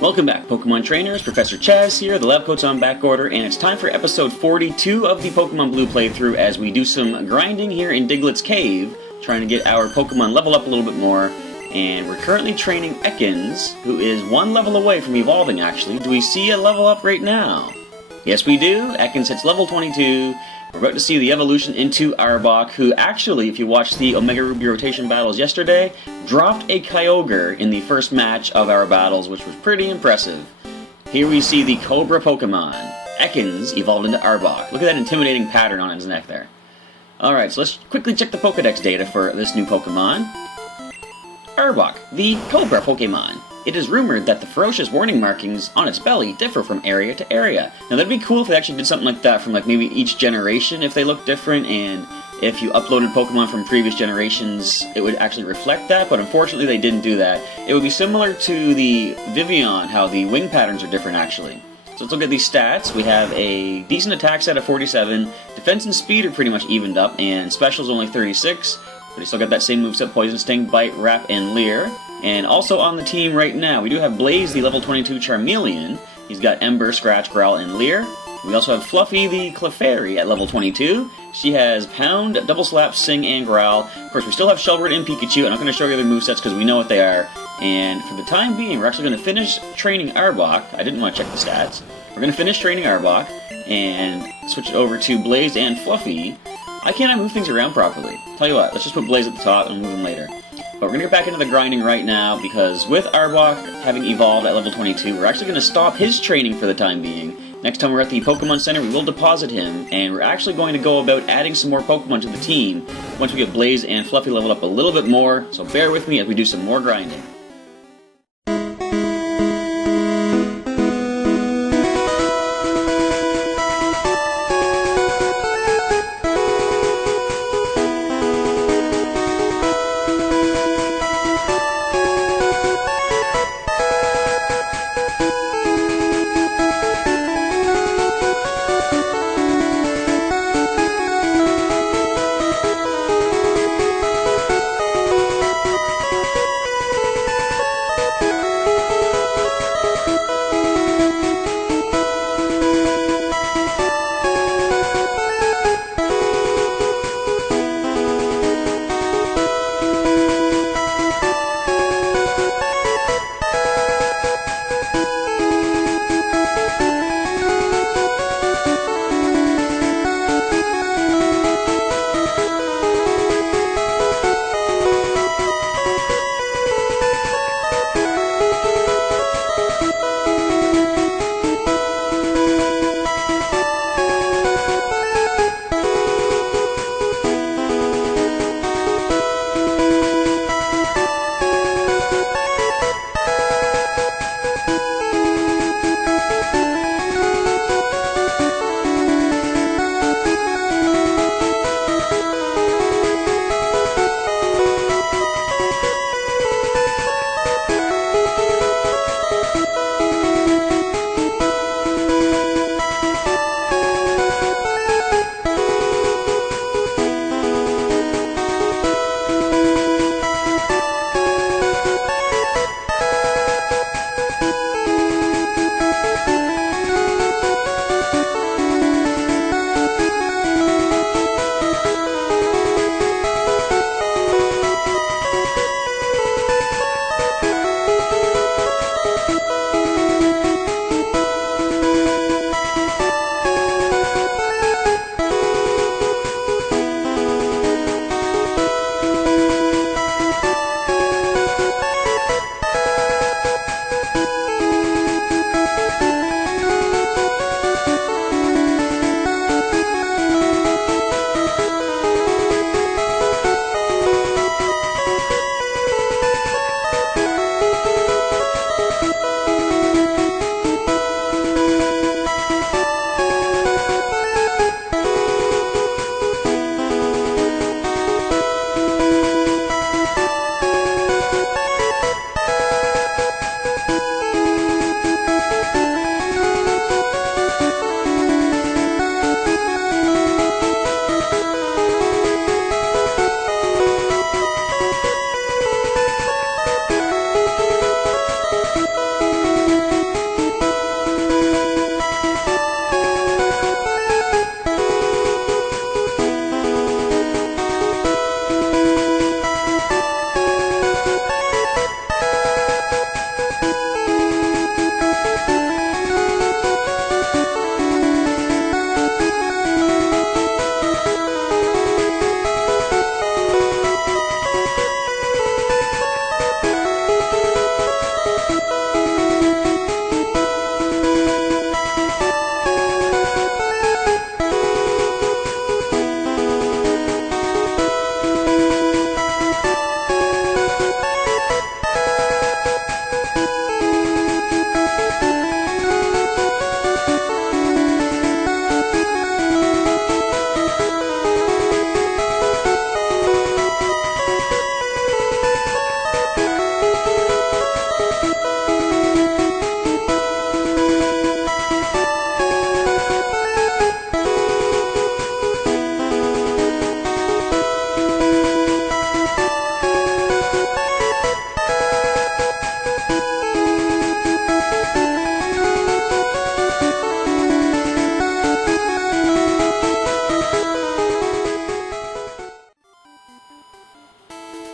Welcome back, Pokemon trainers. Professor Chaz here, the lab coat's on back order, and it's time for episode 42 of the Pokemon Blue playthrough as we do some grinding here in Diglett's Cave, trying to get our Pokemon level up a little bit more. And we're currently training Ekans, who is one level away from evolving, actually. Do we see a level up right now? Yes, we do. Ekans hits level 22. We're about to see the evolution into Arbok, who actually, if you watched the Omega Ruby rotation battles yesterday, dropped a Kyogre in the first match of our battles, which was pretty impressive. Here we see the Cobra Pokemon. Ekans evolved into Arbok. Look at that intimidating pattern on his neck there. Alright, so let's quickly check the Pokedex data for this new Pokemon. Arbok, the Cobra Pokemon. It is rumored that the ferocious warning markings on its belly differ from area to area. Now that'd be cool if they actually did something like that from maybe each generation if they look different, and if you uploaded Pokemon from previous generations it would actually reflect that, but unfortunately they didn't do that. It would be similar to the Vivian, how the wing patterns are different actually. So let's look at these stats. We have a decent attack set of 47, defense and speed are pretty much evened up, and special's only 36. But he still got that same moveset: Poison, Sting, Bite, Wrap, and Leer. And also on the team right now, we do have Blaze, the level 22 Charmeleon. He's got Ember, Scratch, Growl, and Leer. We also have Fluffy, the Clefairy, at level 22. She has Pound, Double Slap, Sing, and Growl. Of course, we still have Shelbert and Pikachu. I'm not going to show you their movesets because we know what they are. And for the time being, we're actually going to finish training Arbok. I didn't want to check the stats. We're going to finish training Arbok and switch it over to Blaze and Fluffy. I cannot move things around properly. Tell you what, let's just put Blaze at the top and move him later. But we're going to get back into the grinding right now, because with Arbok having evolved at level 22, we're actually going to stop his training for the time being. Next time we're at the Pokemon Center, we will deposit him, and we're actually going to go about adding some more Pokemon to the team once we get Blaze and Fluffy leveled up a little bit more, so bear with me as we do some more grinding.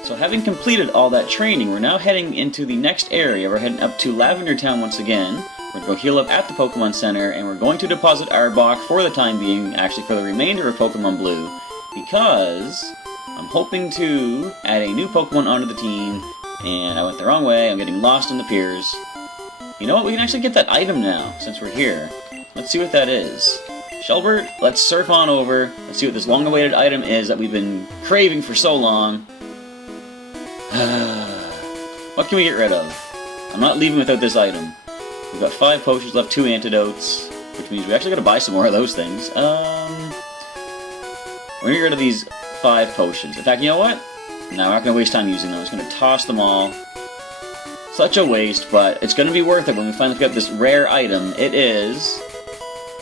So having completed all that training, we're now heading into the next area. We're heading up to Lavender Town once again. We're going to go heal up at the Pokemon Center, and we're going to deposit Arbok for the time being, actually for the remainder of Pokemon Blue, because I'm hoping to add a new Pokemon onto the team, and I went the wrong way. I'm getting lost in the piers. You know what? We can actually get that item now, since we're here. Let's see what that is. Shelbert, let's surf on over. Let's see what this long-awaited item is that we've been craving for so long. What can we get rid of? I'm not leaving without this item. We've got 5 potions left, 2 antidotes, which means we actually gotta buy some more of those things. We're gonna get rid of these 5 potions. In fact, you know what? No, we're not gonna waste time using them. I'm just gonna toss them all. Such a waste, but it's gonna be worth it when we finally pick up this rare item. It is...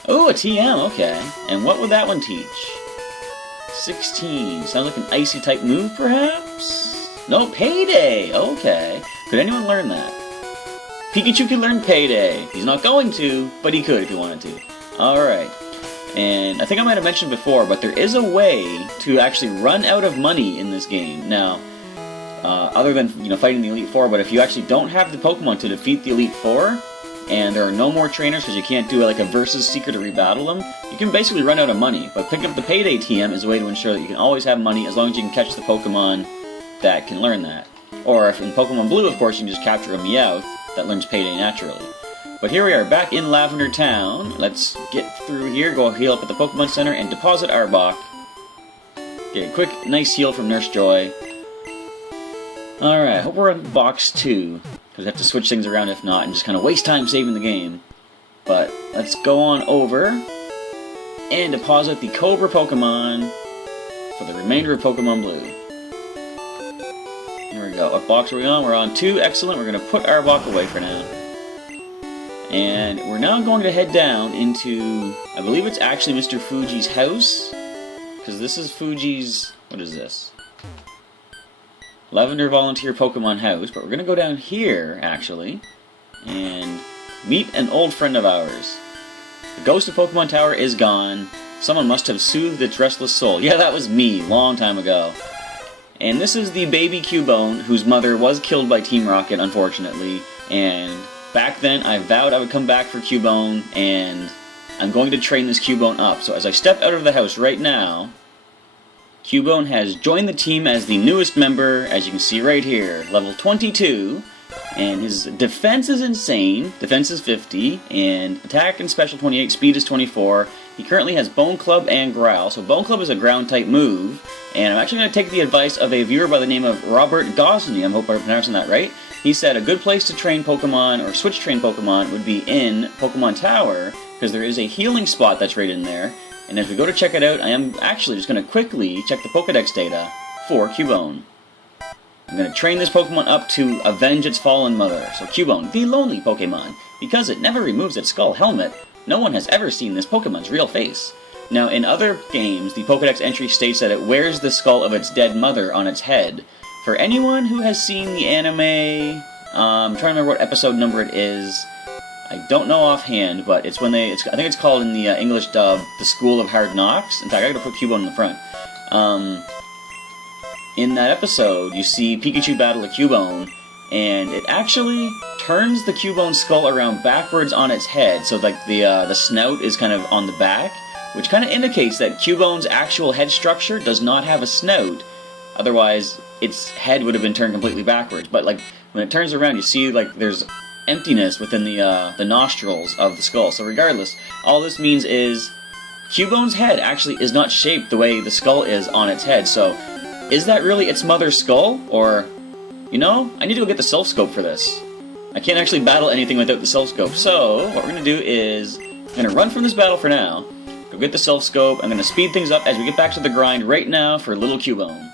Oh, a TM, okay. And what would that one teach? 16. Sounds like an icy type move, perhaps? No, Payday! Okay. Could anyone learn that? Pikachu can learn Payday. He's not going to, but he could if he wanted to. Alright. And I think I might have mentioned before, but there is a way to actually run out of money in this game. Now, other than, fighting the Elite Four, but if you actually don't have the Pokemon to defeat the Elite Four, and there are no more trainers because you can't do like a versus seeker to rebattle them, you can basically run out of money. But picking up the Payday TM is a way to ensure that you can always have money as long as you can catch the Pokemon that can learn that. Or if in Pokemon Blue, of course, you can just capture a Meowth that learns Payday naturally. But here we are, back in Lavender Town. Let's get through here, go heal up at the Pokemon Center, and deposit Arbok. Get a quick, nice heal from Nurse Joy. Alright, hope we're on box 2, because I have to switch things around if not, and just kind of waste time saving the game. But let's go on over and deposit the Cobra Pokemon for the remainder of Pokemon Blue. There we go. What box are we on? We're on 2. Excellent. We're going to put Arbok away for now. And we're now going to head down into, I believe it's actually Mr. Fuji's house, because this is Fuji's, what is this? Lavender Volunteer Pokemon House, but we're going to go down here, actually, and meet an old friend of ours. The ghost of Pokemon Tower is gone. Someone must have soothed its restless soul. Yeah, that was me, long time ago. And this is the baby Cubone, whose mother was killed by Team Rocket, unfortunately, and back then I vowed I would come back for Cubone, and I'm going to train this Cubone up. So as I step out of the house right now, Cubone has joined the team as the newest member, as you can see right here, level 22, and his defense is insane. Defense is 50, and attack and special 28, speed is 24. He currently has Bone Club and Growl, so Bone Club is a ground-type move, and I'm actually going to take the advice of a viewer by the name of Robert Gosney. I hope I'm pronouncing that right. He said a good place to train Pokemon, or switch train Pokemon, would be in Pokemon Tower, because there is a healing spot that's right in there. And as we go to check it out, I am actually just going to quickly check the Pokedex data for Cubone. I'm going to train this Pokemon up to avenge its fallen mother. So Cubone, the lonely Pokemon. Because it never removes its skull helmet, no one has ever seen this Pokemon's real face. Now, in other games, the Pokedex entry states that it wears the skull of its dead mother on its head. For anyone who has seen the anime, I'm trying to remember what episode number it is. I don't know offhand, but it's when I think it's called in the English dub, The School of Hard Knocks. In fact, I gotta put Cubone in the front. In that episode, you see Pikachu battle a Cubone, and it actually turns the Cubone skull around backwards on its head, so like the snout is kind of on the back, which kind of indicates that Cubone's actual head structure does not have a snout. Otherwise, its head would have been turned completely backwards. But like when it turns around, you see like there's emptiness within the nostrils of the skull. So regardless, all this means is Cubone's head actually is not shaped the way the skull is on its head. So is that really its mother's skull? Or, I need to go get the Self Scope for this. I can't actually battle anything without the Self Scope. So what we're going to do is I'm going to run from this battle for now, go get the Self Scope. I'm going to speed things up as we get back to the grind right now for little Cubone.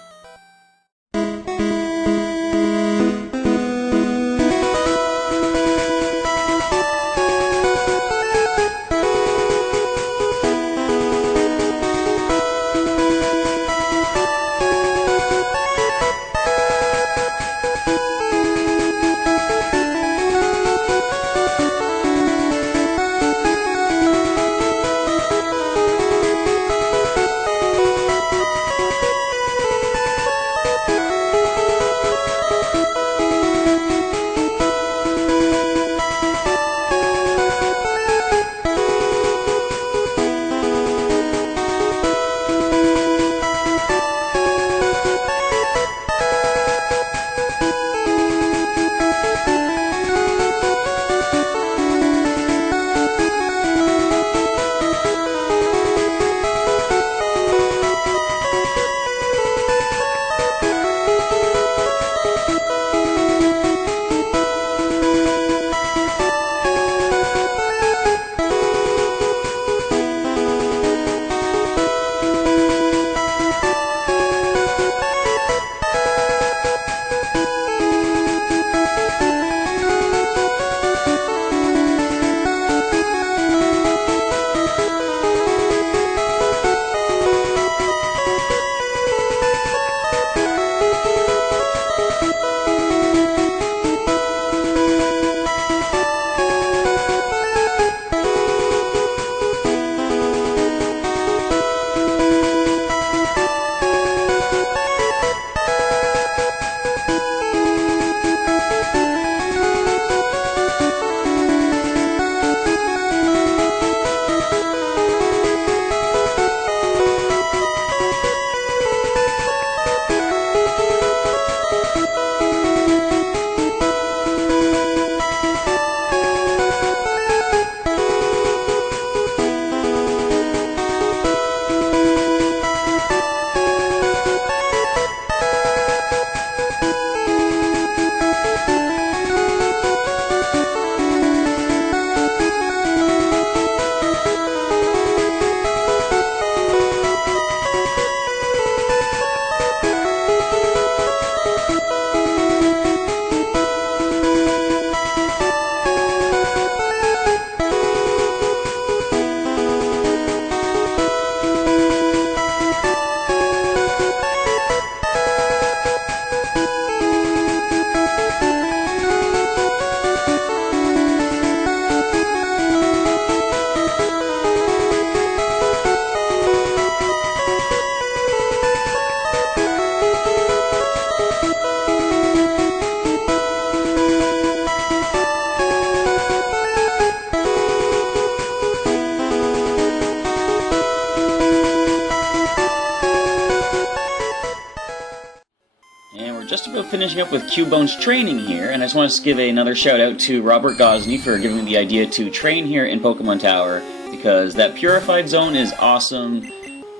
just about finishing up with Cubone's training here, and I just want to give another shout out to Robert Gosney for giving me the idea to train here in Pokemon Tower, because that Purified Zone is awesome.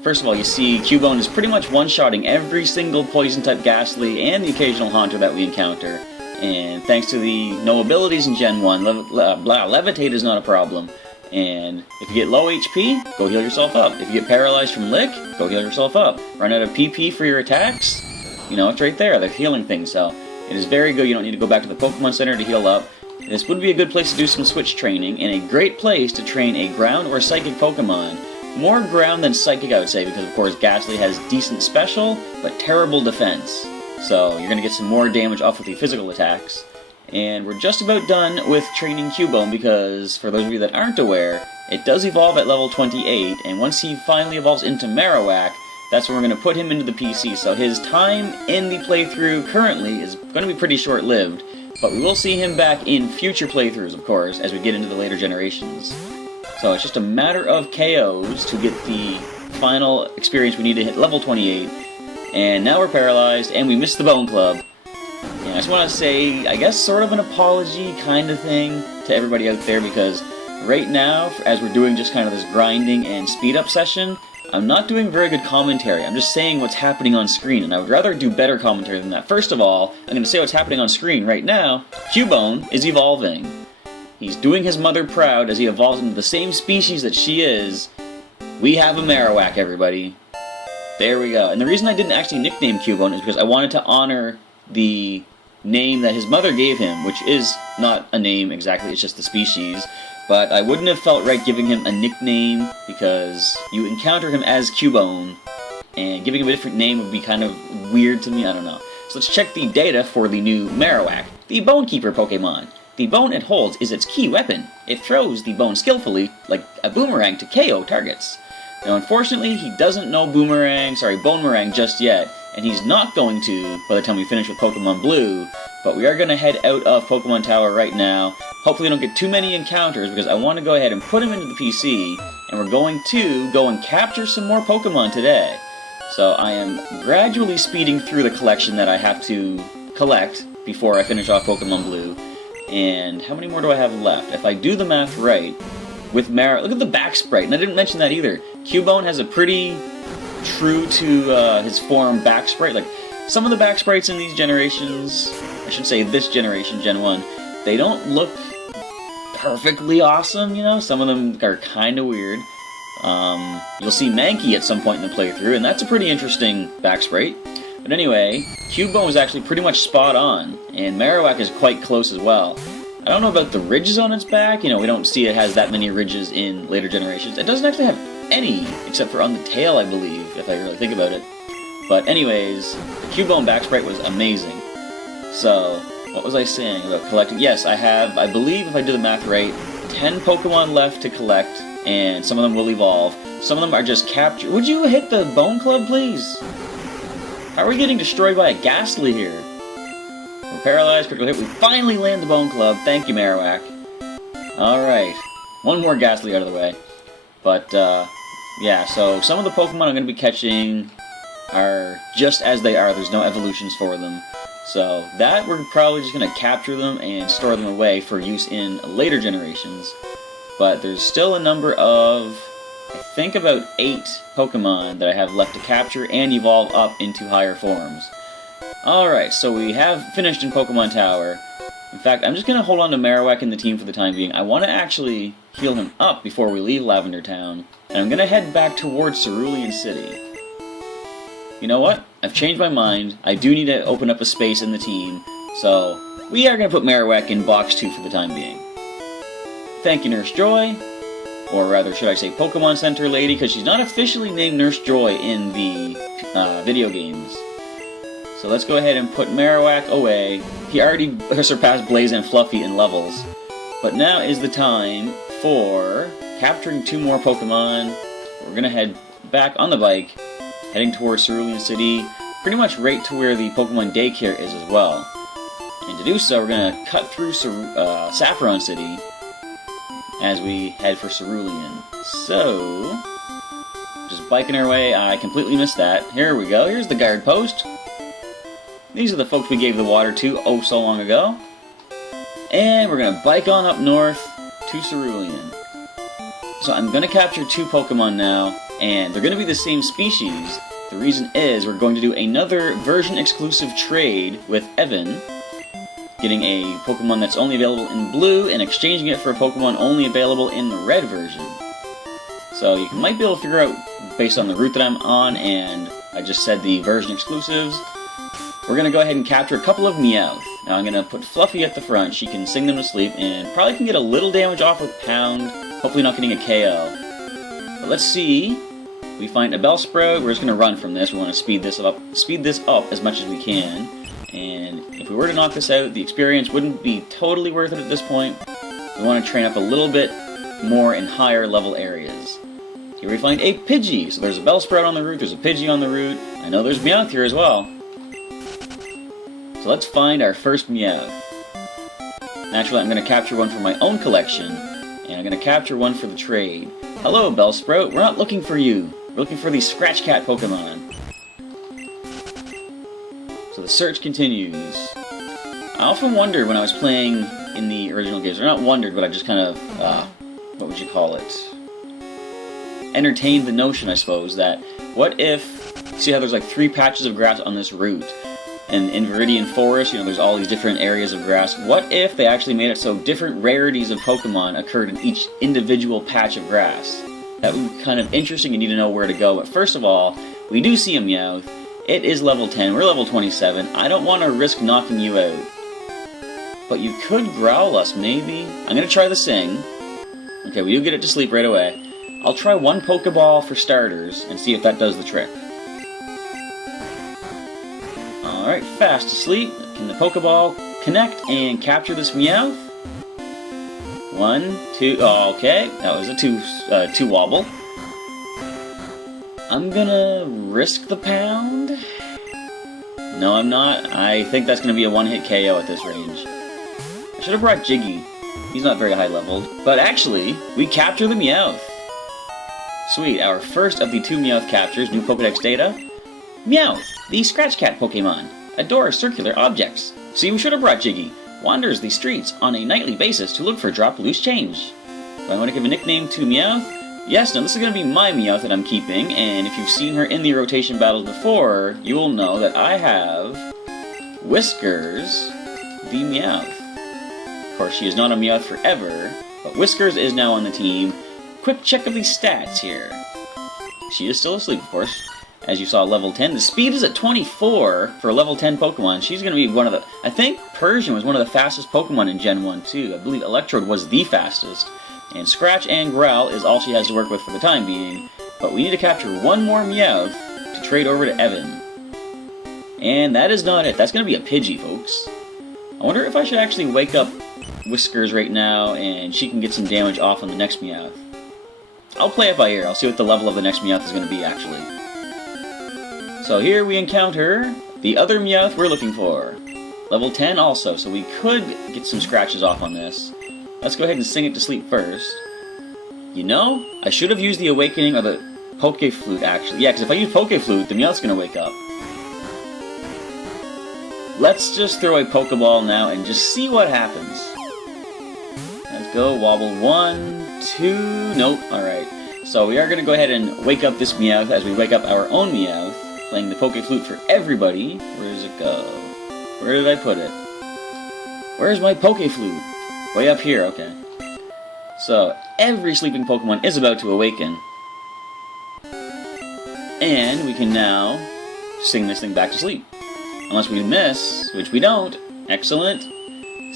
First of all, you see Cubone is pretty much one-shotting every single Poison-type Ghastly and the occasional Haunter that we encounter, and thanks to the no abilities in Gen 1, Levitate is not a problem. And if you get low HP, go heal yourself up. If you get paralyzed from Lick, go heal yourself up. Run out of PP for your attacks, you know, it's right there, the healing thing, so it is very good. You don't need to go back to the Pokemon Center to heal up. This would be a good place to do some switch training, and a great place to train a ground or psychic Pokemon. More ground than psychic, I would say, because of course Ghastly has decent special, but terrible defense. So you're going to get some more damage off with the physical attacks. And we're just about done with training Cubone because, for those of you that aren't aware, it does evolve at level 28, and once he finally evolves into Marowak, that's when we're going to put him into the PC. So his time in the playthrough currently is going to be pretty short-lived, but we will see him back in future playthroughs, of course, as we get into the later generations. So it's just a matter of KOs to get the final experience we need to hit level 28, and now we're paralyzed, and we missed the Bone Club. And I just want to say, I guess, sort of an apology kind of thing to everybody out there, because right now, as we're doing just kind of this grinding and speed-up session, I'm not doing very good commentary. I'm just saying what's happening on screen, and I would rather do better commentary than that. First of all, I'm going to say what's happening on screen right now. Cubone is evolving. He's doing his mother proud as he evolves into the same species that she is. We have a Marowak, everybody. There we go. And the reason I didn't actually nickname Cubone is because I wanted to honor the name that his mother gave him, which is not a name exactly, it's just the species. But I wouldn't have felt right giving him a nickname because you encounter him as Cubone, and giving him a different name would be kind of weird to me, I don't know. So let's check the data for the new Marowak, the Bone Keeper Pokemon. The bone it holds is its key weapon. It throws the bone skillfully, like a boomerang, to KO targets. Now unfortunately, he doesn't know Bonemerang just yet, and he's not going to by the time we finish with Pokemon Blue, but we are going to head out of Pokemon Tower right now. Hopefully we don't get too many encounters, because I want to go ahead and put him into the PC, and we're going to go and capture some more Pokemon today. So I am gradually speeding through the collection that I have to collect before I finish off Pokemon Blue. And how many more do I have left? If I do the math right, with look at the back sprite, and I didn't mention that either. Cubone has a pretty true to his form back sprite. Like, some of the back sprites in these generations, I should say this generation, Gen 1, they don't look perfectly awesome, you know? Some of them are kind of weird. You'll see Mankey at some point in the playthrough, and that's a pretty interesting back sprite. But anyway, Cubone was actually pretty much spot on, and Marowak is quite close as well. I don't know about the ridges on its back, you know, we don't see it has that many ridges in later generations. It doesn't actually have any, except for on the tail, I believe, if I really think about it. But anyways, the Cubone back sprite was amazing. So, what was I saying about collecting? Yes, I believe if I do the math right, 10 Pokemon left to collect, and some of them will evolve. Some of them are just captured. Would you hit the Bone Club, please? How are we getting destroyed by a Ghastly here? We're paralyzed, critical hit. We finally land the Bone Club. Thank you, Marowak. Alright. One more Ghastly out of the way. But, yeah, so some of the Pokemon I'm going to be catching are just as they are. There's no evolutions for them. So that, we're probably just going to capture them and store them away for use in later generations. But there's still a number of, I think about 8 Pokemon that I have left to capture and evolve up into higher forms. Alright, so we have finished in Pokemon Tower. In fact, I'm just going to hold on to Marowak in the team for the time being. I want to actually heal him up before we leave Lavender Town. And I'm going to head back towards Cerulean City. You know what? I've changed my mind. I do need to open up a space in the team. So, we are going to put Marowak in Box 2 for the time being. Thank you, Nurse Joy. Or rather, should I say Pokemon Center Lady, because she's not officially named Nurse Joy in the video games. So let's go ahead and put Marowak away. He already surpassed Blaze and Fluffy in levels. But now is the time for capturing 2 more Pokemon. We're going to head back on the bike, heading towards Cerulean City, pretty much right to where the Pokemon Daycare is as well. And to do so, we're going to cut through Saffron City as we head for Cerulean. So, just biking our way. I completely missed that. Here we go. Here's the guard post. These are the folks we gave the water to oh so long ago. And we're going to bike on up north to Cerulean. So I'm going to capture 2 Pokemon now, and they're going to be the same species. The reason is we're going to do another version-exclusive trade with Evan, getting a Pokemon that's only available in Blue and exchanging it for a Pokemon only available in the Red version. So you might be able to figure out, based on the route that I'm on, and I just said the version exclusives, we're going to go ahead and capture a couple of Meowth. Now I'm going to put Fluffy at the front. She can sing them to sleep and probably can get a little damage off with Pound, hopefully not getting a KO. But let's see. We find a Bellsprout. We're just going to run from this. We want to speed this up as much as we can. And if we were to knock this out, the experience wouldn't be totally worth it at this point. We want to train up a little bit more in higher level areas. Here we find a Pidgey. So there's a Bellsprout on the route, there's a Pidgey on the route. I know there's Meowth here as well. So let's find our first Meowth. Naturally, I'm going to capture one for my own collection, and I'm going to capture one for the trade. Hello, Bellsprout. We're not looking for you. We're looking for these Scratch Cat Pokemon. So the search continues. I often wondered when I was playing in the original games, or not wondered, but I just kind of, what would you call it? Entertained the notion, I suppose, that what if, see how there's like 3 patches of grass on this route, and in Viridian Forest, you know, there's all these different areas of grass. What if they actually made it so different rarities of Pokemon occurred in each individual patch of grass? That would be kind of interesting. You need to know where to go. But first of all, we do see a Meowth. It is level 10. We're level 27. I don't want to risk knocking you out. But you could growl us, maybe. I'm going to try the Sing. Okay, we do get it to sleep right away. I'll try 1 Pokeball for starters and see if that does the trick. Alright, fast asleep. Can the Pokeball connect and capture this Meowth? 1, 2, oh, okay. That was a 2 wobble. I'm gonna risk the Pound. No, I'm not. I think that's gonna be a 1-hit KO at this range. I should have brought Jiggy. He's not very high leveled. But actually, we capture the Meowth. Sweet, our first of the 2 Meowth captures, new Pokedex data. Meowth, the Scratch Cat Pokemon, adores circular objects. See, we should have brought Jiggy. Wanders the streets on a nightly basis to look for drop loose change. Do I want to give a nickname to Meowth? Yes, now this is going to be my Meowth that I'm keeping, and if you've seen her in the rotation battles before, you will know that I have Whiskers, the Meowth. Of course, she is not a Meowth forever, but Whiskers is now on the team. Quick check of these stats here. She is still asleep, of course. As you saw, level 10. The speed is at 24 for a level 10 Pokemon. She's going to be one of the... I think Persian was one of the fastest Pokemon in Gen 1, too. I believe Electrode was the fastest. And Scratch and Growl is all she has to work with for the time being. But we need to capture 1 more Meowth to trade over to Evan. And that is not it. That's going to be a Pidgey, folks. I wonder if I should actually wake up Whiskers right now and she can get some damage off on the next Meowth. I'll play it by ear. I'll see what the level of the next Meowth is going to be, actually. So here we encounter the other Meowth we're looking for. Level 10 also, so we could get some scratches off on this. Let's go ahead and sing it to sleep first. You know, I should have used the Awakening or the Poke Flute, actually. Yeah, because if I use Poke Flute, the Meowth's going to wake up. Let's just throw a Pokeball now and just see what happens. Let's go, wobble 1, 2, nope, alright. So we are going to go ahead and wake up this Meowth as we wake up our own Meowth. Playing the Poke Flute for everybody. Where does it go? Where did I put it? Where's my Poke Flute? Way up here, okay. So, every sleeping Pokemon is about to awaken. And we can now sing this thing back to sleep. Unless we miss, which we don't. Excellent.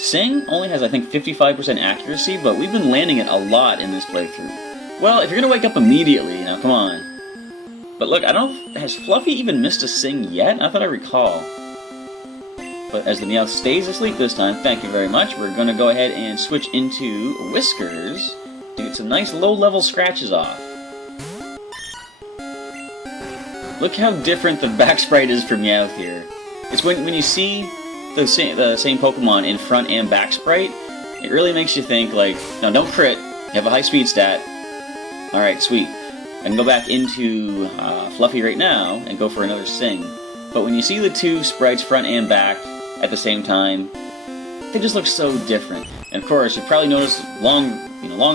Sing only has, I think, 55% accuracy, but we've been landing it a lot in this playthrough. Well, if you're going to wake up immediately, now come on. But look, I don't... Has Fluffy even missed a Sing yet? Not that I recall. But as the Meowth stays asleep this time, thank you very much, we're going to go ahead and switch into Whiskers to get some nice low-level scratches off. Look how different the back sprite is for Meowth here. It's when you see the same Pokemon in front and back sprite, it really makes you think, like, no, don't crit, you have a high speed stat. Alright, sweet. I can go back into Fluffy right now and go for another Sing. but when you see the two sprites front and back at the same time, they just look so different. And of course, you probably noticed long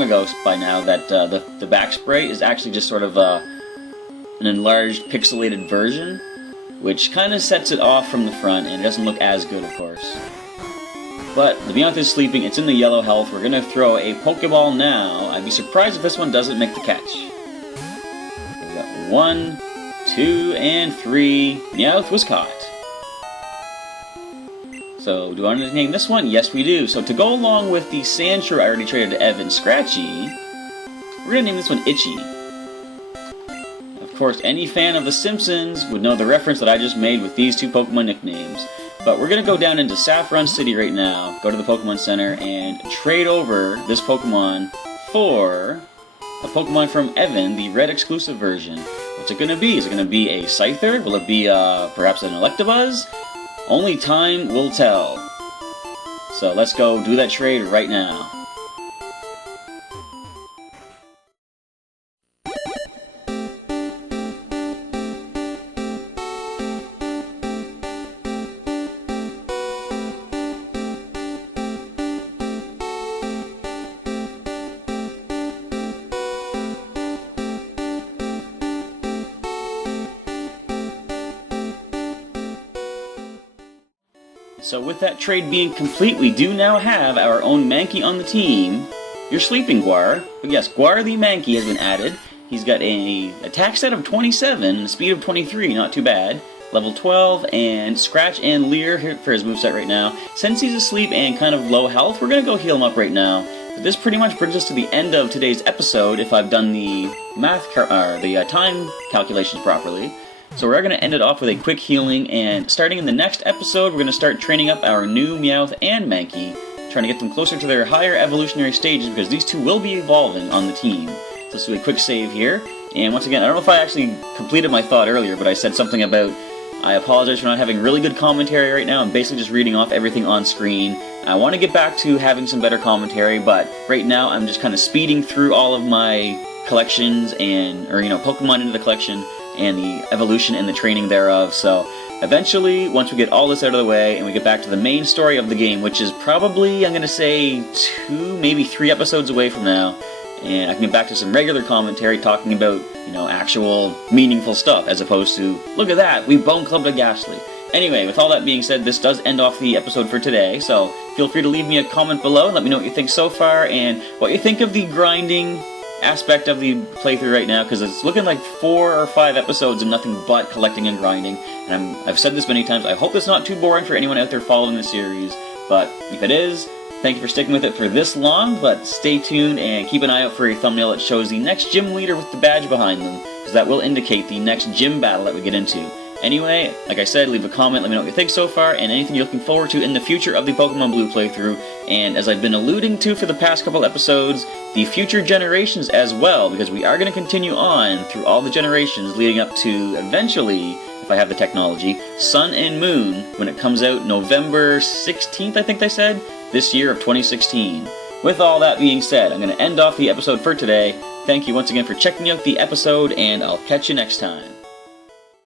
ago by now that the back sprite is actually just sort of an enlarged, pixelated version, which kind of sets it off from the front, and it doesn't look as good, of course. But the Meowth is sleeping. It's in the yellow health. We're gonna throw a Pokeball now. I'd be surprised if this one doesn't make the catch. We got 1, 2, and 3. Meowth was caught. So, do I want to name this one? Yes, we do. So, to go along with the Sandshrew I already traded to Evan, Scratchy, we're going to name this one Itchy. Of course, any fan of The Simpsons would know the reference that I just made with these two Pokemon nicknames. But we're going to go down into Saffron City right now, go to the Pokemon Center, and trade over this Pokemon for a Pokemon from Evan, the Red exclusive version. What's it going to be? Is it going to be a Scyther? Will it be perhaps an Electabuzz? Only time will tell. So let's go do that trade right now. So with that trade being complete, we do now have our own Mankey on the team. You're sleeping, Guar. But yes, Guar the Mankey has been added. He's got an attack stat of 27 and a speed of 23, not too bad. Level 12, and Scratch and Leer here for his moveset right now. Since he's asleep and kind of low health, we're going to go heal him up right now. But this pretty much brings us to the end of today's episode, if I've done the time calculations properly. So we're going to end it off with a quick healing, and starting in the next episode, we're going to start training up our new Meowth and Mankey, trying to get them closer to their higher evolutionary stages, because these two will be evolving on the team. So let's do a quick save here, and once again, I don't know if I actually completed my thought earlier, but I said something about, I apologize for not having really good commentary right now. I'm basically just reading off everything on screen. I want to get back to having some better commentary, but right now I'm just kind of speeding through all of my collections Pokemon into the collection, and the evolution and the training thereof. So eventually, once we get all this out of the way and we get back to the main story of the game, which is probably, I'm going to say, 2, maybe 3 episodes away from now, and I can get back to some regular commentary talking about, actual meaningful stuff, as opposed to, look at that, we bone clubbed a Ghastly. Anyway, with all that being said, this does end off the episode for today, so feel free to leave me a comment below and let me know what you think so far, and what you think of the grinding aspect of the playthrough right now, because it's looking like 4 or 5 episodes of nothing but collecting and grinding, and I've said this many times, I hope it's not too boring for anyone out there following the series, but if it is, thank you for sticking with it for this long, but stay tuned and keep an eye out for a thumbnail that shows the next gym leader with the badge behind them, because that will indicate the next gym battle that we get into. Anyway, like I said, leave a comment, let me know what you think so far, and anything you're looking forward to in the future of the Pokemon Blue playthrough, and as I've been alluding to for the past couple episodes, the future generations as well, because we are going to continue on through all the generations leading up to, eventually, if I have the technology, Sun and Moon, when it comes out November 16th, I think they said, this year of 2016. With all that being said, I'm going to end off the episode for today. Thank you once again for checking out the episode, and I'll catch you next time.